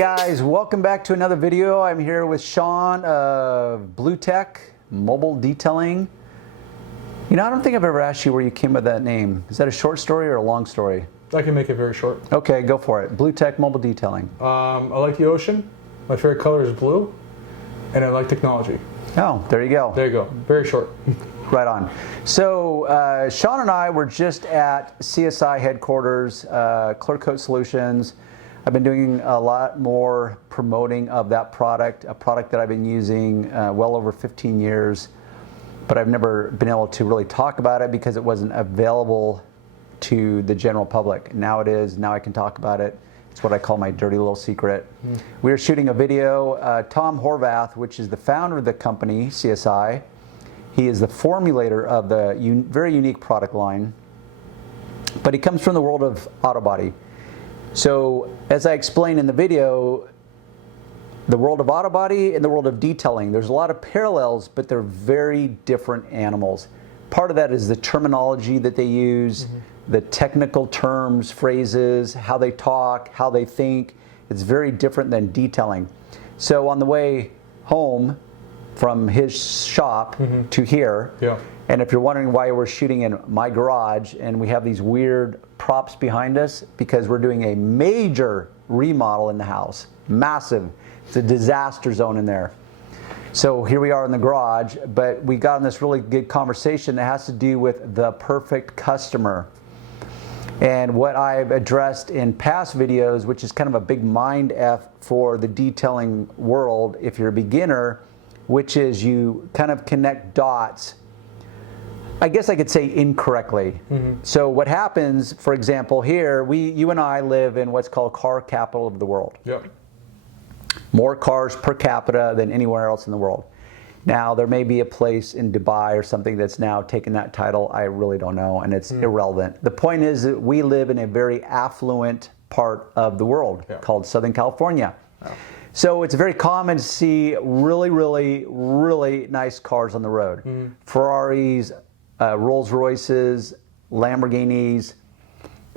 guys, welcome back to another video. I'm here with Sean of Blue Tech Mobile Detailing. You know, I don't think I've ever asked you where you came with that name. Is that a short story or a long story? I can make it very short. Okay, go for it. Blue Tech Mobile Detailing. I like the ocean. My favorite color is blue, and I like technology. Oh, there you go. There you go. Very short. Right on. So Sean and I were just at CSI headquarters, Clear Coat Solutions. I've been doing a lot more promoting of that product, a product that I've been using well over 15 years, but I've never been able to really talk about it because it wasn't available to the general public. Now it is. Now I can talk about it. It's what I call my dirty little secret. We were shooting a video. Tom Horvath, which is the founder of the company, CSI, he is the formulator of the very unique product line, but he comes from the world of auto body. So as I explained in the video, the world of auto body and the world of detailing, there's a lot of parallels, but they're very different animals. Part of that is the terminology that they use, the technical terms, phrases, how they talk, how they think. It's very different than detailing. So on the way home from his shop to here, and if you're wondering why we're shooting in my garage and we have these weird props behind us, because we're doing a major remodel in the house. Massive. It's a disaster zone in there. So here we are in the garage, but we got in this really good conversation that has to do with the perfect customer. And what I've addressed in past videos, which is kind of a big mind F for the detailing world if you're a beginner, which is you kind of connect dots, I guess I could say incorrectly. So what happens, for example, here, you and I live in what's called car capital of the world. More cars per capita than anywhere else in the world. Now, there may be a place in Dubai or something that's now taken that title. I really don't know, and it's irrelevant. The point is that we live in a very affluent part of the world called Southern California. So it's very common to see really, really, really nice cars on the road. Ferraris, Rolls Royces, Lamborghinis,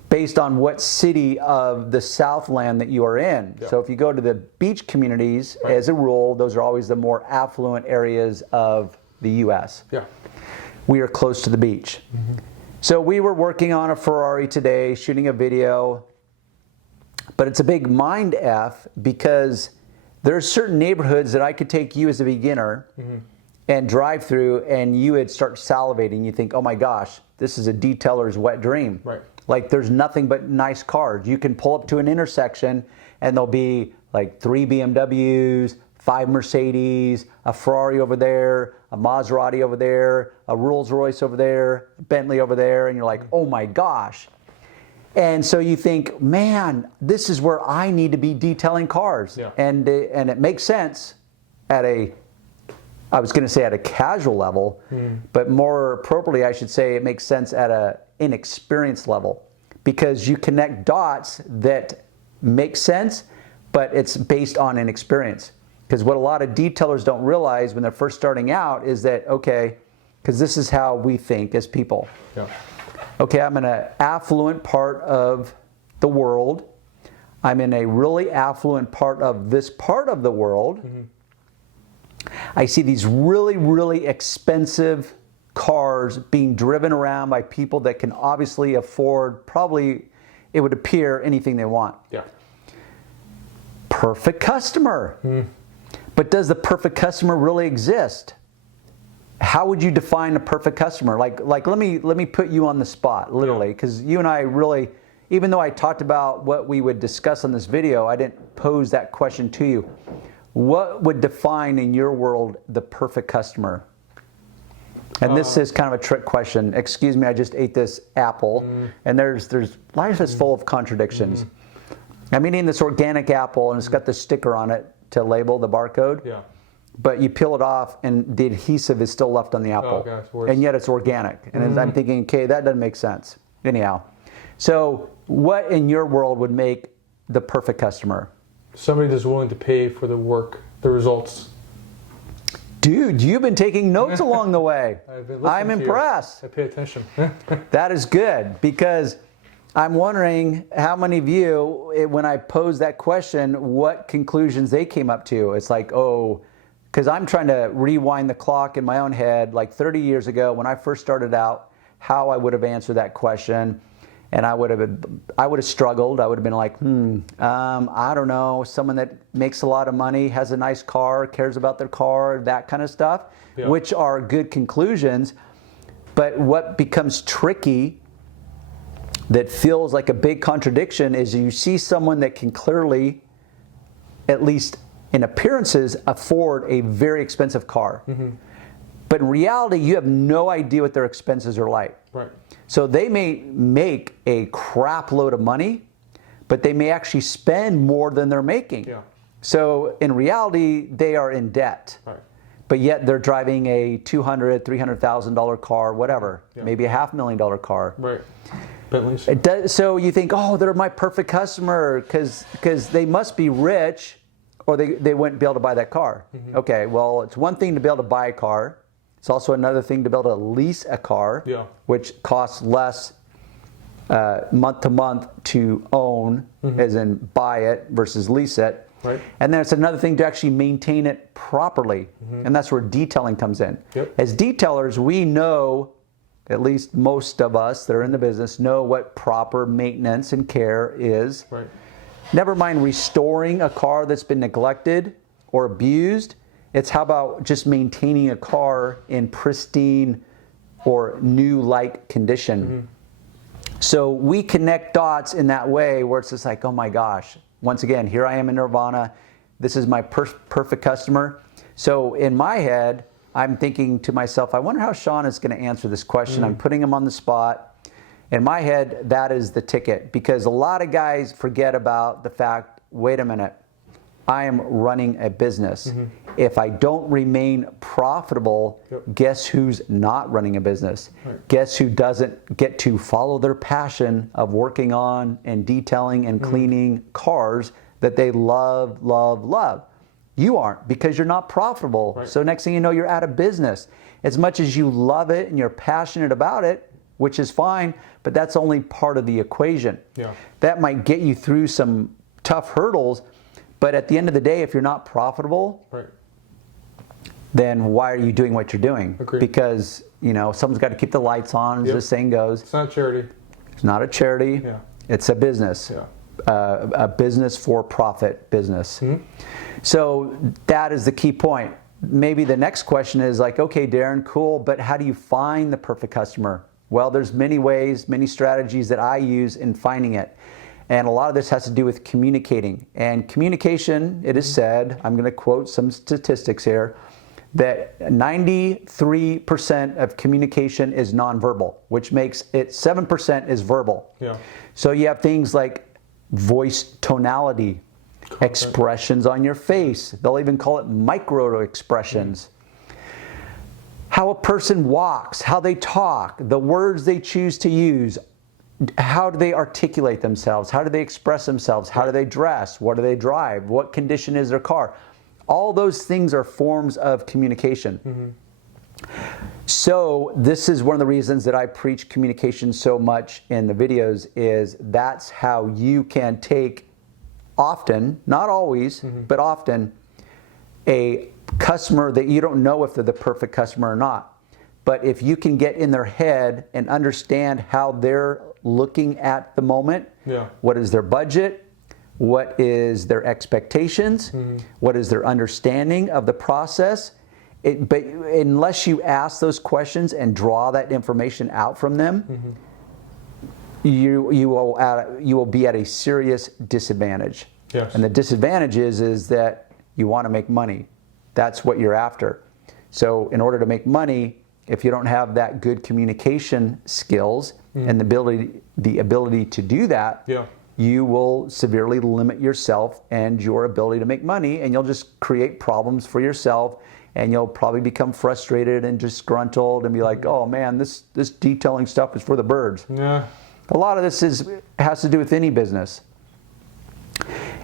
based on what city of the Southland that you are in. So if you go to the beach communities, as a rule, those are always the more affluent areas of the U.S. We are close to the beach. So we were working on a Ferrari today, shooting a video, but it's a big mind F because there are certain neighborhoods that I could take you as a beginner and drive through, and you would start salivating. You think, oh my gosh, this is a detailer's wet dream. Like there's nothing but nice cars. You can pull up to an intersection and there'll be like 3 BMWs, 5 Mercedes, a Ferrari over there, a Maserati over there, a Rolls Royce over there, a Bentley over there, and you're like, oh my gosh. And so you think, man, this is where I need to be detailing cars. And it makes sense at I was going to say at a casual level, but more appropriately, I should say it makes sense at an inexperienced level, because you connect dots that make sense, but it's based on inexperience. Because what a lot of detailers don't realize when they're first starting out is that, okay, because this is how we think as people. Okay, I'm in an affluent part of the world. I'm in a really affluent part of this part of the world. I see these really, really expensive cars being driven around by people that can obviously afford, probably, it would appear, anything they want. Perfect customer. But does the perfect customer really exist? How would you define a perfect customer? Like let me put you on the spot, literally, because you and I really, even though I talked about what we would discuss on this video, I didn't pose that question to you. What would define in your world the perfect customer? And this is kind of a trick question. Excuse me, I just ate this apple, and life is full of contradictions. I'm eating this organic apple, and it's got the sticker on it to label the barcode. But you peel it off, and the adhesive is still left on the apple, and yet it's organic. And I'm thinking, okay, that doesn't make sense. Anyhow, so what in your world would make the perfect customer? Somebody that's willing to pay for the work, the results. Dude, you've been taking notes along the way. I've been listening I'm impressed. I pay attention. That is good, because I'm wondering how many of you, when I posed that question, what conclusions they came up to. It's like, oh, because I'm trying to rewind the clock in my own head, like 30 years ago when I first started out, how I would have answered that question. And I would have struggled. I would have been like, I don't know, someone that makes a lot of money, has a nice car, cares about their car, that kind of stuff, which are good conclusions. But what becomes tricky, that feels like a big contradiction, is you see someone that can clearly, at least in appearances, afford a very expensive car. But in reality, you have no idea what their expenses are like. Right. So they may make a crap load of money, but they may actually spend more than they're making. Yeah. So in reality, they are in debt. Right. But yet they're driving a $200,000, $300,000 car, whatever, maybe a $500,000 car. Right. Bentleys. It does, so you think, oh, they're my perfect customer because they must be rich, or they wouldn't be able to buy that car. Okay, well, it's one thing to be able to buy a car. It's also another thing to be able to lease a car, which costs less month to month to own, as in buy it versus lease it. Right. And then it's another thing to actually maintain it properly. And that's where detailing comes in. As detailers, we know, at least most of us that are in the business, know what proper maintenance and care is. Right. Never mind restoring a car that's been neglected or abused. It's how about just maintaining a car in pristine or new-like condition. So we connect dots in that way where it's just like, oh my gosh, once again, here I am in Nirvana. This is my perfect customer. So in my head, I'm thinking to myself, I wonder how Sean is going to answer this question. I'm putting him on the spot. In my head, that is the ticket, because a lot of guys forget about the fact, wait a minute, I am running a business. If I don't remain profitable, guess who's not running a business? Guess who doesn't get to follow their passion of working on and detailing and cleaning cars that they love, love, love? You aren't, because you're not profitable. So next thing you know, you're out of business. As much as you love it and you're passionate about it, which is fine, but that's only part of the equation. That might get you through some tough hurdles, but at the end of the day, if you're not profitable, then why are you doing what you're doing? Because, you know, someone's got to keep the lights on, as the saying goes. It's not charity. It's not a charity. It's a business. A business for profit business. So that is the key point. Maybe the next question is like, okay, Darren, cool, but how do you find the perfect customer? Well, there's many ways, many strategies that I use in finding it. And a lot of this has to do with communicating. And communication, it is said, I'm going to quote some statistics here, that 93% of communication is nonverbal, which makes it 7% is verbal. So you have things like voice tonality, expressions on your face. They'll even call it micro expressions. How a person walks, how they talk, the words they choose to use. How do they articulate themselves? How do they express themselves? How do they dress? What do they drive? What condition is their car? All those things are forms of communication. So this is one of the reasons that I preach communication so much in the videos, is that's how you can take often, not always, but often, a customer that you don't know if they're the perfect customer or not. But if you can get in their head and understand how they're looking at the moment, what is their budget, what is their expectations, what is their understanding of the process, but unless you ask those questions and draw that information out from them, you will be at a serious disadvantage. And the disadvantage is that you want to make money. That's what you're after. So in order to make money, if you don't have that good communication skills and the ability to do that, you will severely limit yourself and your ability to make money, and you'll just create problems for yourself, and you'll probably become frustrated and disgruntled and be like, oh man, this detailing stuff is for the birds. A lot of this has to do with any business.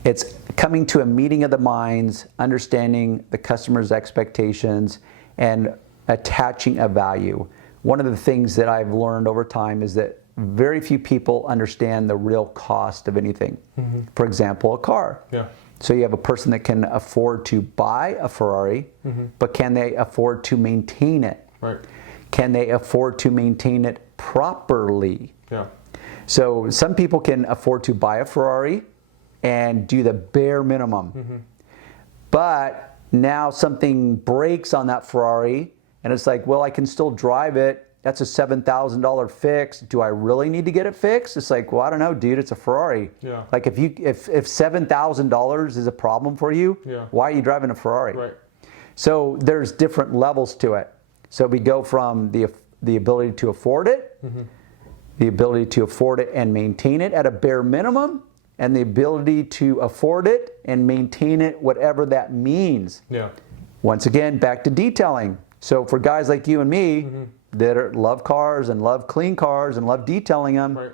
It's coming to a meeting of the minds, understanding the customer's expectations, and attaching a value. One of the things that I've learned over time is that very few people understand the real cost of anything. For example, a car. Yeah. So you have a person that can afford to buy a Ferrari, but can they afford to maintain it? Right. Can they afford to maintain it properly? Yeah. So some people can afford to buy a Ferrari and do the bare minimum. But now something breaks on that Ferrari and it's like, well, I can still drive it. That's a $7,000 fix. Do I really need to get it fixed? It's like, well, I don't know, dude, it's a Ferrari. Yeah. Like if $7,000 is a problem for you, Yeah. why are you driving a Ferrari? Right. So there's different levels to it. So we go from the ability to afford it, the ability to afford it and maintain it at a bare minimum, and the ability to afford it and maintain it, whatever that means. Yeah. Once again, back to detailing. So for guys like you and me that love cars and love clean cars and love detailing them, Right.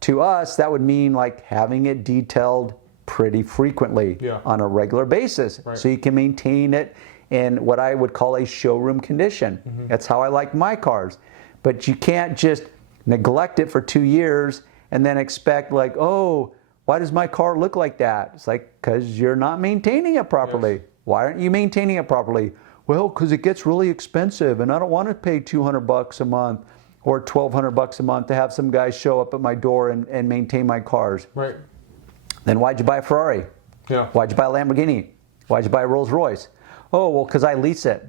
to us, that would mean like having it detailed pretty frequently Yeah. on a regular basis. Right. So you can maintain it in what I would call a showroom condition. That's how I like my cars. But you can't just neglect it for 2 years and then expect like, oh, why does my car look like that? It's like, because you're not maintaining it properly. Yes. Why aren't you maintaining it properly? Well, because it gets really expensive and I don't want to pay $200 a month or $1,200 a month to have some guys show up at my door and maintain my cars. Right. Then why'd you buy a Ferrari? Yeah. Why'd you buy a Lamborghini? Why'd you buy a Rolls Royce? Oh, well, because I lease it.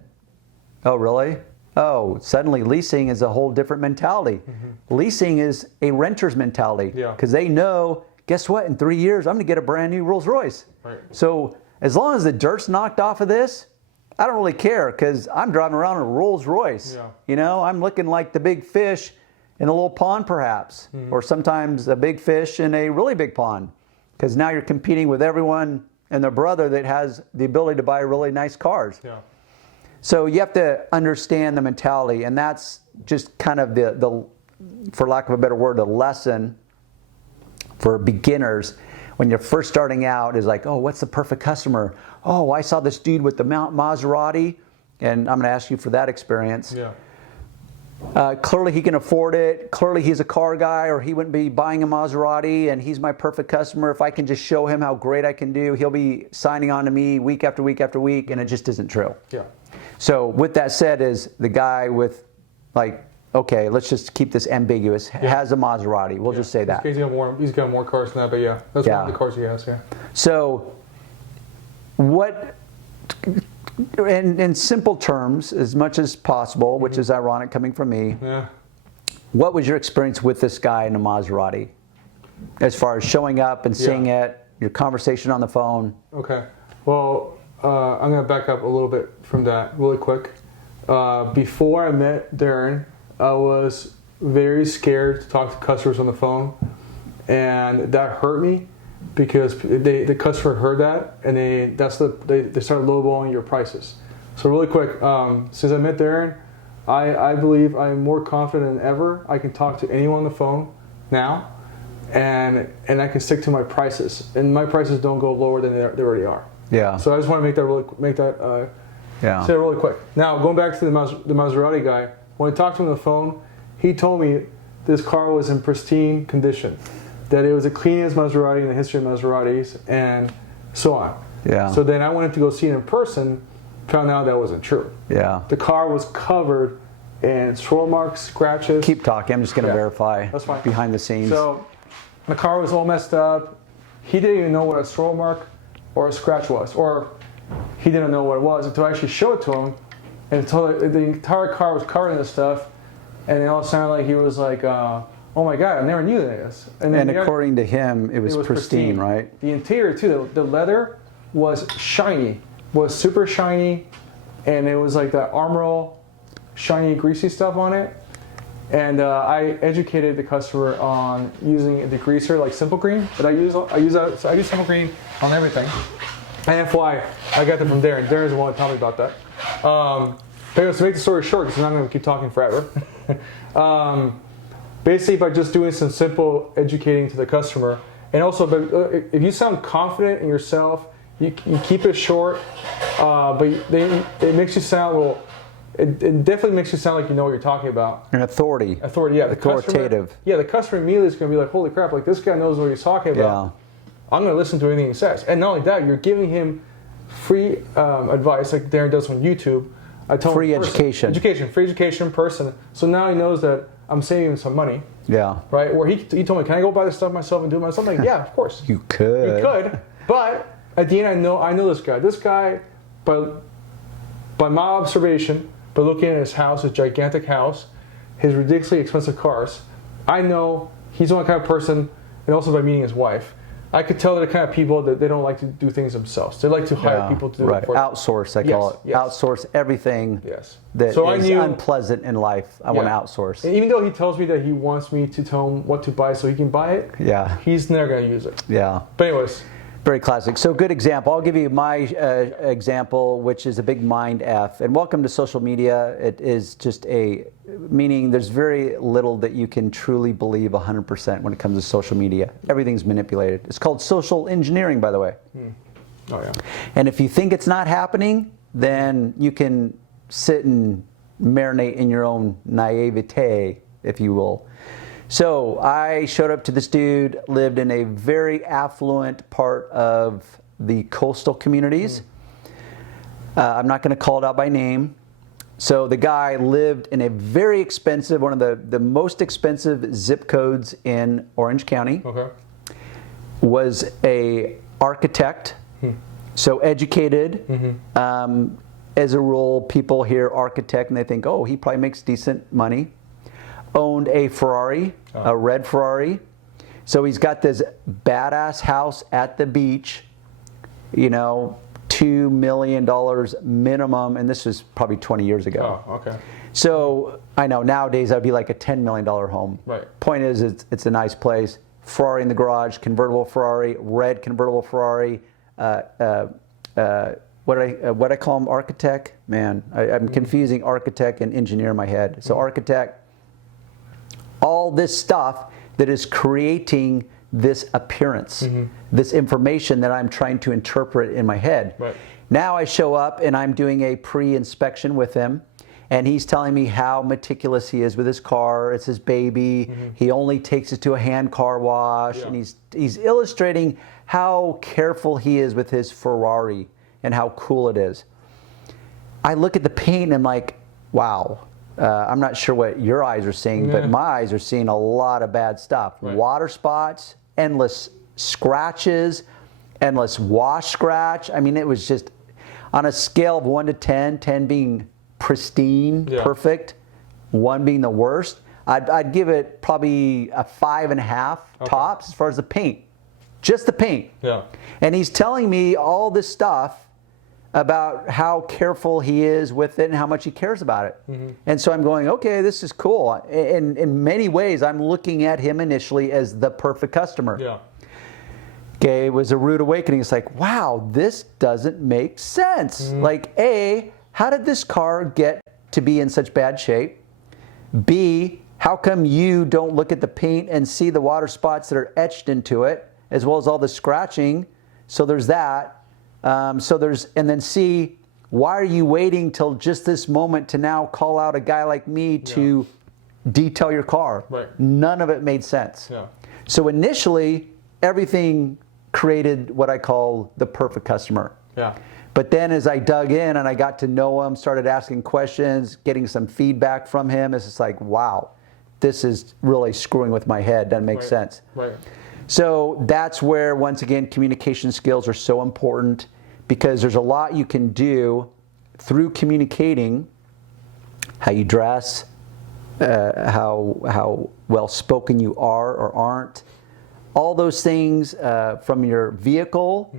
Oh, really? Oh, suddenly leasing is a whole different mentality. Leasing is a renter's mentality. Yeah. Because they know, guess what? In 3 years, I'm going to get a brand new Rolls Royce. Right. So as long as the dirt's knocked off of this, I don't really care because I'm driving around in a Rolls Royce. Yeah. You know, I'm looking like the big fish in a little pond perhaps, or sometimes a big fish in a really big pond, because now you're competing with everyone and their brother that has the ability to buy really nice cars. Yeah. So you have to understand the mentality, and that's just kind of the for lack of a better word, the lesson for beginners when you're first starting out is like, oh, what's the perfect customer? Oh, I saw this dude with the Maserati, and I'm going to ask you for that experience. Yeah. Clearly he can afford it. Clearly he's a car guy, or he wouldn't be buying a Maserati, and he's my perfect customer. If I can just show him how great I can do, he'll be signing on to me week after week after week, and it just isn't true. Yeah. So with that said, is the guy with like, okay, let's just keep this ambiguous, has a Maserati. We'll just say that. He's got more cars than that, but yeah, that's one of the cars he has, yeah. So what, in simple terms, as much as possible, which is ironic coming from me, Yeah. what was your experience with this guy in a Maserati? As far as showing up and seeing it, your conversation on the phone? Okay. Well, I'm going to back up a little bit from that really quick. Before I met Darren, I was very scared to talk to customers on the phone, and that hurt me because the customer heard that, and they started lowballing your prices. So really quick, since I met Darren, I believe I am more confident than ever. I can talk to anyone on the phone now, and I can stick to my prices, and my prices don't go lower than they already are. Yeah. So I just want to say it really quick. Now going back to the Maserati guy, when I talked to him on the phone, he told me this car was in pristine condition, that it was the cleanest Maserati in the history of Maseratis, and so on. Yeah. So then I went to go see it in person, found out that wasn't true. Yeah. The car was covered in swirl marks, scratches. Keep talking. I'm just going to verify That's fine. behind the scenes. So the car was all messed up. He didn't even know what a swirl mark or a scratch was, or he didn't know what it was until I actually showed it to him, and the entire car was covered in this stuff, and it all sounded like he was like, oh my God, I never knew this. And according to him, it was pristine, right? The interior too, the leather was shiny, was super shiny, and it was like that Armor All shiny, greasy stuff on it. And I educated the customer on using a degreaser like Simple Green, but I use Simple Green on everything. And FYI, I got that from Darren. Darren's the one who taught me about that. But to make the story short, because I'm not going to keep talking forever. Basically, by just doing some simple educating to the customer, and also, if you sound confident in yourself, you keep it short, but it makes you sound, well, it definitely makes you sound like you know what you're talking about. An authority. Authority, yeah. Authoritative. The customer immediately is going to be like, holy crap, like this guy knows what he's talking about. Yeah. I'm going to listen to anything he says. And not only that, you're giving him free advice like Darren does on YouTube. I told Free him free education in person. So now he knows that I'm saving him some money. Yeah. Right? Where he told me, can I go buy this stuff myself and do it myself? I'm like, yeah, of course. You could. You could. But at the end, I know this guy. This guy, by my observation, by looking at his house, his gigantic house, his ridiculously expensive cars, I know he's the one kind of person, and also by meeting his wife, I could tell they're the kind of people that they don't like to do things themselves. They like to hire people to do it for them. Outsource, I call it. Yes. Outsource everything that is unpleasant in life. I want to outsource. And even though he tells me that he wants me to tell him what to buy so he can buy it, he's never going to use it. Yeah. But anyways. Very classic. So good example. I'll give you my example, which is a big mind F. And welcome to social media. It is just meaning there's very little that you can truly believe 100% when it comes to social media. Everything's manipulated. It's called social engineering, by the way. Oh, yeah. And if you think it's not happening, then you can sit and marinate in your own naivete, if you will. So I showed up to this dude, lived in a very affluent part of the coastal communities. I'm not going to call it out by name. So the guy lived in a very expensive, one of the most expensive zip codes in Orange County. Okay. Was a architect, so educated. As a rule, people hear architect and they think, oh, he probably makes decent money. Owned a Ferrari, a red Ferrari. So he's got this badass house at the beach, $2 million minimum, and this was probably 20 years ago. Oh, okay. So I know nowadays that'd be like a $10 million home. Right. Point is, it's a nice place. Ferrari in the garage, convertible Ferrari, red convertible Ferrari. What I call him, architect? Man, I'm confusing architect and engineer in my head. So architect. All this stuff that is creating this appearance, this information that I'm trying to interpret in my head. Right. Now I show up and I'm doing a pre-inspection with him, and he's telling me how meticulous he is with his car. It's his baby. He only takes it to a hand car wash, and he's illustrating how careful he is with his Ferrari and how cool it is. I look at the paint and I'm like, wow. I'm not sure what your eyes are seeing, but my eyes are seeing a lot of bad stuff. Right. Water spots, endless scratches, endless wash scratch. I mean, it was just on a scale of 1 to 10, 10 being pristine, perfect, 1 being the worst. I'd give it probably a 5.5 tops as far as the paint, just the paint. Yeah. And he's telling me all this stuff about how careful he is with it and how much he cares about it. And so I'm going, okay, this is cool. In many ways, I'm looking at him initially as the perfect customer. Yeah. Okay, it was a rude awakening. It's like, wow, this doesn't make sense. Like, A, how did this car get to be in such bad shape? B, how come you don't look at the paint and see the water spots that are etched into it, as well as all the scratching? So there's that. And then C, why are you waiting till just this moment to now call out a guy like me to detail your car? Right. None of it made sense. Yeah. So initially, everything created what I call the perfect customer. Yeah. But then as I dug in and I got to know him, started asking questions, getting some feedback from him, it's just like, wow, this is really screwing with my head. Doesn't make sense. Right. So that's where, once again, communication skills are so important, because there's a lot you can do through communicating: how you dress, how well spoken you are or aren't, all those things, from your vehicle,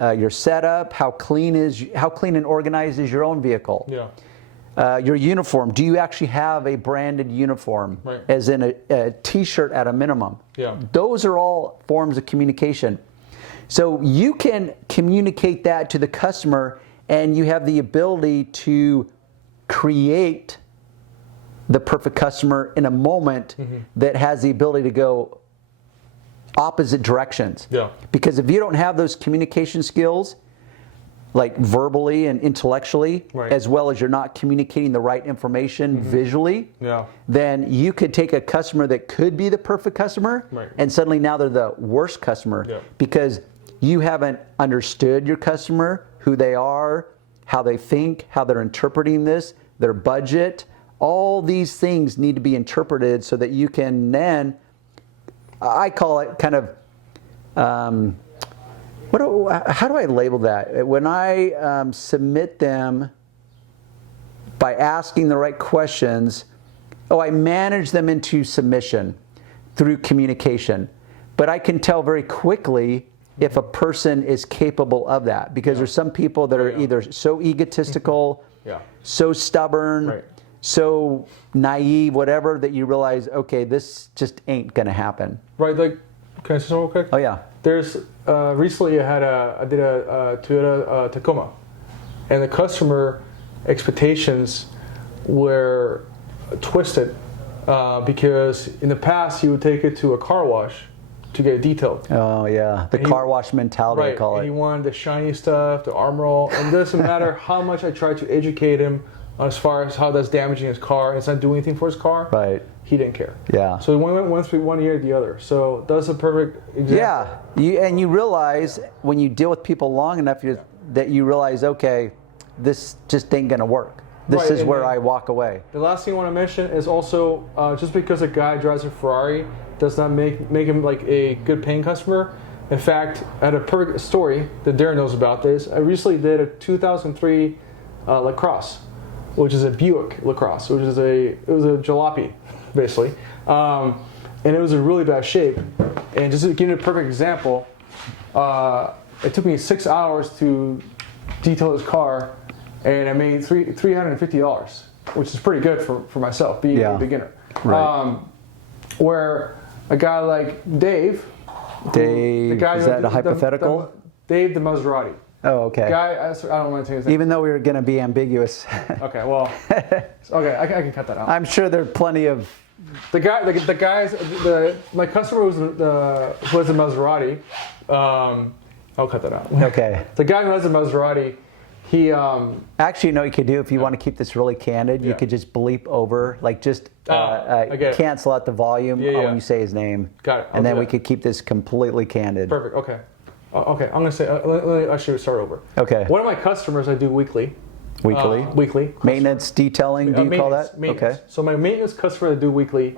your setup, how clean and organized is your own vehicle. Yeah. Your uniform. Do you actually have a branded uniform? Right. As in a t-shirt at a minimum. Yeah. Those are all forms of communication. So you can communicate that to the customer, and you have the ability to create the perfect customer in a moment that has the ability to go opposite directions. Yeah. Because if you don't have those communication skills, like verbally and intellectually, Right. as well as you're not communicating the right information visually, Yeah. then you could take a customer that could be the perfect customer, Right. and suddenly now they're the worst customer Yeah. because you haven't understood your customer, who they are, how they think, how they're interpreting this, their budget. All these things need to be interpreted so that you can then, I call it kind of, how do I label that? When I submit them by asking the right questions, I manage them into submission through communication. But I can tell very quickly if a person is capable of that, because there's some people that are either so egotistical, so stubborn, Right. so naive, whatever, that you realize, okay, this just ain't gonna happen. Right. Like, can I say something real quick? Oh yeah. There's recently I did a Toyota Tacoma, and the customer expectations were twisted because in the past he would take it to a car wash to get it detailed. Oh yeah, the car wash mentality, Right. I call And it. he wanted the shiny stuff, the armor all, and it doesn't matter how much I tried to educate him as far as how that's damaging his car and it's not doing anything for his car. Right. He didn't care. Yeah. So it went through one ear to the other. So that's a perfect example. Yeah, you realize when you deal with people long enough that you realize, okay, this just ain't gonna work. This Right, is and where then I walk away. The last thing I want to mention is also just because a guy drives a Ferrari does not make him like a good paying customer. In fact, I had a perfect story that Darren knows about this. I recently did a 2003 LaCrosse, which is a Buick LaCrosse, which is it was a jalopy, basically, and it was in really bad shape. And just to give you a perfect example, it took me 6 hours to detail this car, and I made $350, which is pretty good for myself, being a beginner. Right. Where a guy like Dave, Dave, is that a hypothetical? Dave the Maserati. Oh, okay. Guy, I don't want to take his name. Even though we were going to be ambiguous, Okay, well, okay, I can cut that out. I'm sure there are plenty of. My customer was who has a Maserati. I'll cut that out. Okay. The guy who has a Maserati, he Actually, you know what you could do if you want to keep this really candid? You could just bleep over, like just I get it. cancel out the volume when you say his name. Got it. I'll And then do we that. could keep this completely candid. Perfect. Okay. Okay. I'm gonna say. Let me actually start over. Okay. One of my customers I do weekly. Weekly? Weekly. Maintenance, detailing, do you call that? Maintenance. Okay. So my maintenance customer that I do weekly,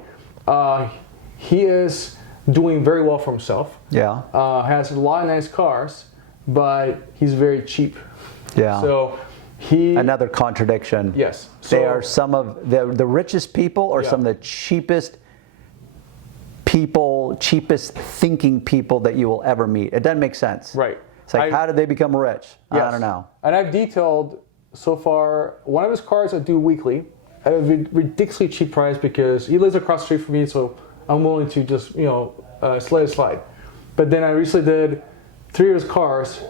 he is doing very well for himself. Yeah. Has a lot of nice cars, but he's very cheap. Yeah. So he. Another contradiction. Yes. They are some of the richest people or some of the cheapest people, cheapest thinking people that you will ever meet. It doesn't make sense. Right. It's like, how did they become rich? Yes. I don't know. And I've detailed so far one of his cars I do weekly at a ridiculously cheap price because he lives across the street from me, so I'm willing to just let it slide. But then I recently did 3 of his cars,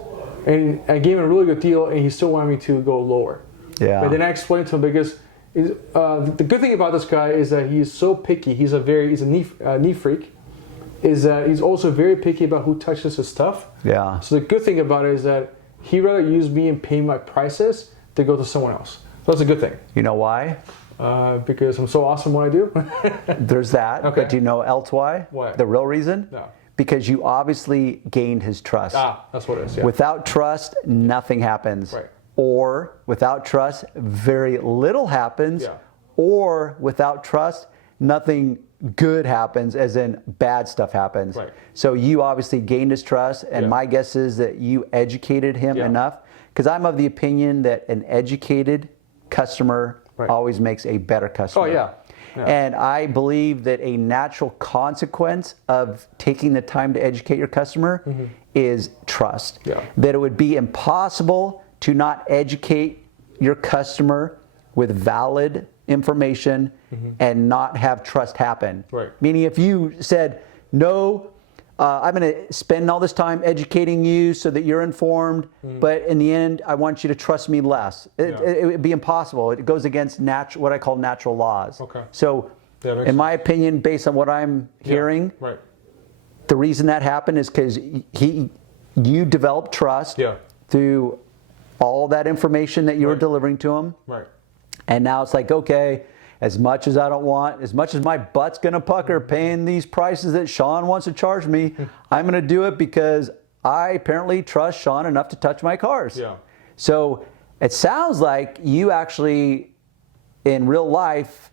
and I gave him a really good deal, and he still wanted me to go lower. Yeah. But then I explained to him because the good thing about this guy is that he's so picky. He's a neat freak. Is that he's also very picky about who touches his stuff. Yeah. So the good thing about it is that he'd rather use me and pay my prices to go to someone else. So that's a good thing. You know why? Because I'm so awesome what I do. There's that. Okay. But do you know else why? Why? The real reason? No. Because you obviously gained his trust. That's what it is. Yeah. Without trust, nothing happens. Right. Or without trust, very little happens. Yeah. Or without trust, nothing good happens, as in bad stuff happens. Right. So you obviously gained his trust, and my guess is that you educated him enough. Because I'm of the opinion that an educated customer always makes a better customer. Oh, yeah. And I believe that a natural consequence of taking the time to educate your customer is trust. Yeah. That it would be impossible to not educate your customer with valid information and not have trust happen. Right. Meaning if you said, no, I'm going to spend all this time educating you so that you're informed, but in the end, I want you to trust me less. It would be impossible. It goes against what I call natural laws. Okay. So, in my opinion, based on what I'm hearing, the reason that happened is because you developed trust through all that information that you were delivering to them. Right. And now it's like, okay, as much as I don't want, as much as my butt's gonna pucker paying these prices that Sean wants to charge me, I'm gonna do it because I apparently trust Sean enough to touch my cars. Yeah. So it sounds like you actually, in real life,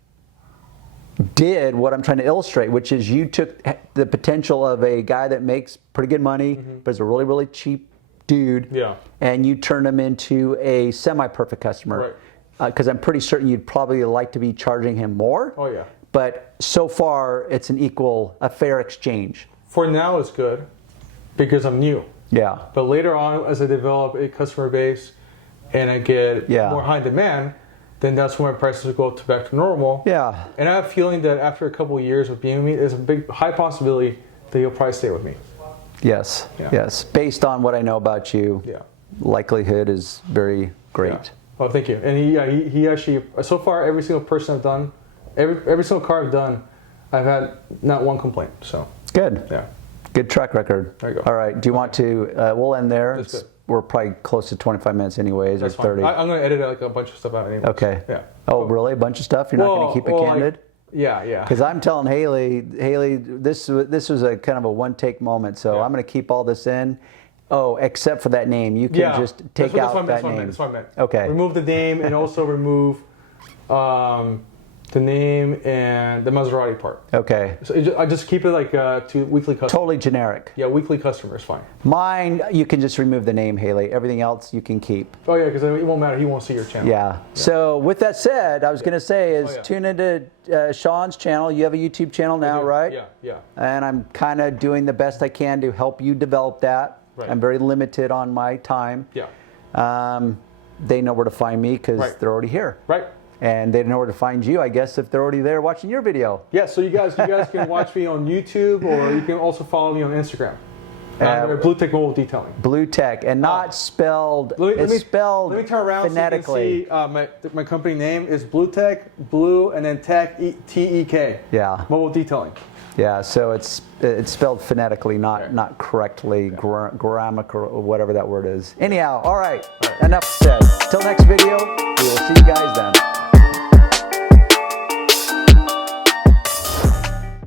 did what I'm trying to illustrate, which is you took the potential of a guy that makes pretty good money, but is a really, really cheap dude, and you turned him into a semi-perfect customer. Because I'm pretty certain you'd probably like to be charging him more. Oh yeah. But so far, it's a fair exchange. For now, it's good because I'm new. Yeah. But later on, as I develop a customer base and I get more high demand, then that's when my prices will go back to normal. Yeah. And I have a feeling that after a couple of years of being with me, there's a high possibility that you'll probably stay with me. Yes. Yes. Based on what I know about you, likelihood is very great. Yeah. Oh, thank you. And he actually, so far, every single person I've done, every single car I've done, I've had not one complaint. So good. Yeah. Good track record. There you go. All right. Do you want to? We'll end there. That's good. We're probably close to 25 minutes, anyways, That's or 30. I'm going to edit like a bunch of stuff out anyway. Okay. Yeah. Oh, really? A bunch of stuff? You're not going to keep it candid? Yeah. Because I'm telling Haley, this was a kind of a one-take moment, so I'm going to keep all this in. Oh, except for that name. You can just take out that name. That's what I meant. Okay. Remove the name and also remove the name and the Maserati part. Okay. So I just keep it like to weekly customers. Totally generic. Yeah, weekly customers, fine. Mine, you can just remove the name, Haley. Everything else you can keep. Oh yeah, because it won't matter. He won't see your channel. Yeah. So with that said, I was going to say is tune into Sean's channel. You have a YouTube channel now, right? Yeah. And I'm kind of doing the best I can to help you develop that. Right. I'm very limited on my time. Yeah. They know where to find me because they're already here. Right. And they know where to find you, I guess, if they're already there watching your video. Yeah, so you guys can watch me on YouTube, or you can also follow me on Instagram. Blue Tech Mobile Detailing. Blue Tech, and not spelled. It's spelled Let me turn around phonetically. so you can see my company name is Blue Tech, Blue, and then Tech, T-E-K. Yeah. Mobile Detailing. Yeah, so it's spelled phonetically, not correctly, grammatical, or whatever that word is. Anyhow, all right, enough said. Till next video, we will see you guys then.